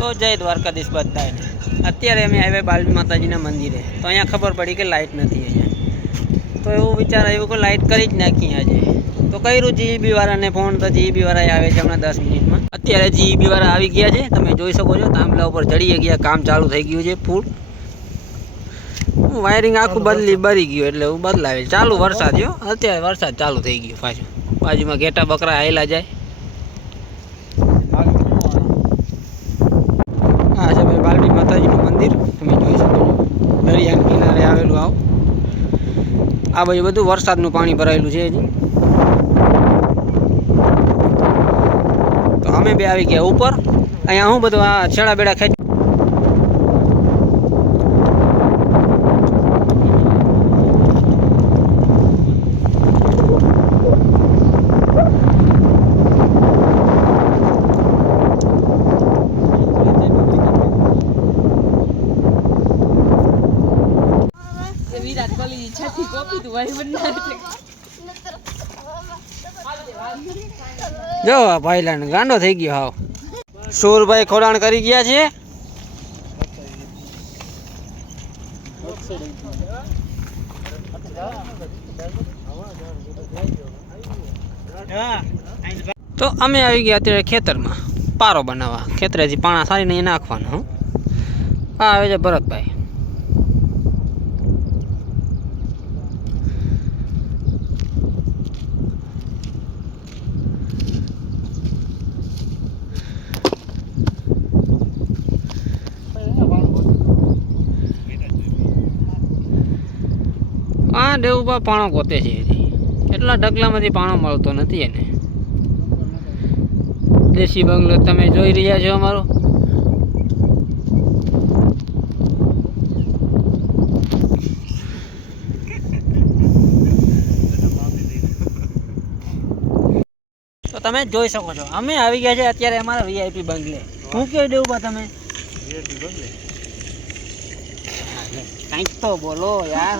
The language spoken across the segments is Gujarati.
તો જય દ્વારકાધીશ બધાને. અત્યારે અમે આવ્યા બાલવી માતાજીના મંદિરે, તો અહીંયા ખબર પડી કે લાઇટ નથી અહીંયા. તો એવું વિચાર આવ્યું કે લાઇટ કરી જ નાખીએ આજે. તો કર્યું જીઈબી વાળાને ફોન, તો જીઈબી વાળા આવે છે હમણાં 10 મિનિટમાં. અત્યારે જીઈબી વાળા આવી ગયા છે, તમે જોઈ શકો છો. થાંભલા ઉપર ચડી ગયા, કામ ચાલુ થઈ ગયું છે ફૂલ. વાયરિંગ આખું બરી ગયું, એટલે હું બદલાવે. ચાલુ વરસાદ જો, અત્યારે વરસાદ ચાલુ થઈ ગયો પાછું. બાજુમાં ઘેટા બકરા આવેલા જાય. આ છે ભાઈ બાલવી માતાજીનું મંદિર, તમે જોઈ શકો છો. દરિયાના કિનારે આવેલું આ બાજુ બધું વરસાદનું પાણી ભરાયેલું છે હજી. તો અમે બે આવી ગયા ઉપર. અહીંયા હું બધું આ છેડા બેડા ખેંચ. વિરાટ કોહલી છઠ્ઠી કોપી તું ભાઈ બન્ના જો ભાઈલાન ગાંડો થઈ ગયો હાવ. સુરભાઈ ખોડાણ કરી ગયા છે. તો અમે આવી ગયા અત્યારે ખેતરમાં પારો બનાવવા. ખેતરેથી પાણા સારીને એ નાખવાનું. હા આવે છે ભરતભાઈ. હા દેવુભા પાણો ગોતે છે. એટલા ઢગલામાંથી પાણો મળતો નથી એને. દેશી બંગલો તમે જોઈ રહ્યા છો અમારો. તો તમે જોઈ શકો છો અમે આવી ગયા છે અત્યારે અમારા વીઆઈપી બંગલે. શું કહો દેવુભા તમે? કંઈક તો બોલો યાર.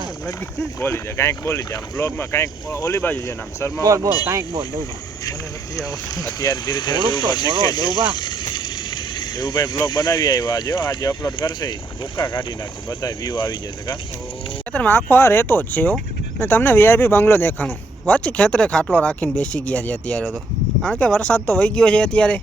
બોલી દે, કંઈક બોલી દે. આમ બ્લોગમાં કંઈક ઓલી બાજુ છે નામ શર્મા. બોલ બોલ કંઈક બોલ દેવુભા. અત્યારે ધીરે ધીરે દેવુભા શીખે છે. દેવુભાઈ બ્લોગ બનાવી આવ્યો આજે અપલોડ કરશે. ભૂકા કાઢી નાખશે, બધા વ્યૂ આવી જશે. કા ખેતરમાં આખો આ રહેતો જ છે ને તમને વીઆઈપી બંગલો દેખાણો. વચ્ચે ખેતરે ખાટલો રાખીને બેસી ગયા છે અત્યારે તો, કારણ કે વરસાદ તો વહી ગયો છે અત્યારે.